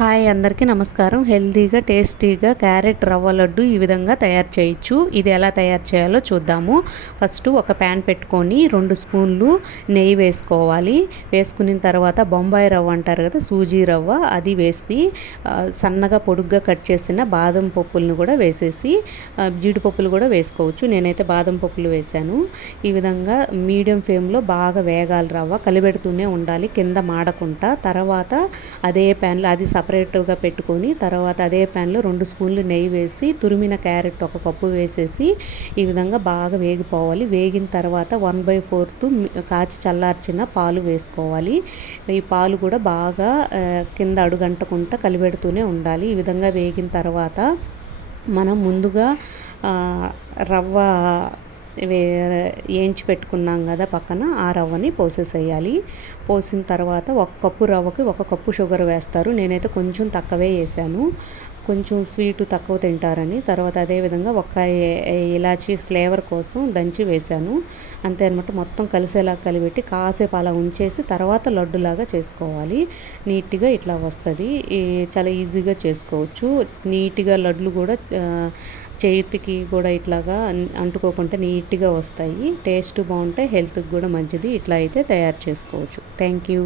Hi అందరికీ నమస్కారం. హెల్తీగా టేస్టీగా క్యారెట్ రవ్వ లడ్డు ఈ విధంగా తయారు చేయొచ్చు. ఇది ఎలా తయారు చేయాలో చూద్దాము. ఫస్ట్ ఒక ప్యాన్ పెట్టుకొని రెండు స్పూన్లు నెయ్యి వేసుకోవాలి. వేసుకున్న తర్వాత బొంబాయి రవ్వ అంటారు కదా సూజీ రవ్వ అది వేసి సన్నగా పొడుగ్గా కట్ చేసిన బాదం పప్పులను కూడా వేసేసి జీడిపప్పులు కూడా వేసుకోవచ్చు. నేనైతే బాదం పప్పులు వేశాను ఈ విధంగా మీడియం ఫ్లేమ్లో బాగా వేగాలి రవ్వ. కలిపెడుతూనే ఉండాలి కింద మాడకుండా. తర్వాత అదే ప్యాన్లో అది సపరేట్ సపరేట్గా పెట్టుకొని తర్వాత అదే ప్యాన్లో రెండు స్పూన్లు నెయ్యి వేసి తురిమిన క్యారెట్ ఒక కప్పు వేసేసి ఈ విధంగా బాగా వేగిపోవాలి. వేగిన తర్వాత వన్ బై ఫోర్త్ కాచి చల్లార్చిన పాలు వేసుకోవాలి. ఈ పాలు కూడా బాగా కింద అడుగంటకుండా కలిపెడుతూనే ఉండాలి. ఈ విధంగా వేగిన తర్వాత మనం ముందుగా రవ్వ వేయించి పెట్టుకున్నాం కదా పక్కన ఆ రవ్వని పోసేసేయాలి. పోసిన తర్వాత ఒక కప్పు రవ్వకి ఒక కప్పు షుగర్ వేస్తారు. నేనైతే కొంచెం తక్కువే వేసాను. కొంచెం స్వీటు తక్కువ తింటారని. తర్వాత అదేవిధంగా ఒక ఇలాచీ ఫ్లేవర్ కోసం దంచి వేశాను. అంతే అనమాట మొత్తం కలిసేలా కలిపెట్టి కాసేపు అలా ఉంచేసి తర్వాత లడ్డులాగా చేసుకోవాలి. నీట్గా ఇట్లా వస్తుంది. చాలా ఈజీగా చేసుకోవచ్చు. నీట్గా లడ్లు కూడా చేతికి కూడా ఇట్లాగా అంటుకోకుండా నీట్గా వస్తాయి. టేస్ట్ బాగుంటాయి హెల్త్కి కూడా మంచిది. ఇట్లా అయితే తయారు చేసుకోవచ్చు. Thank you.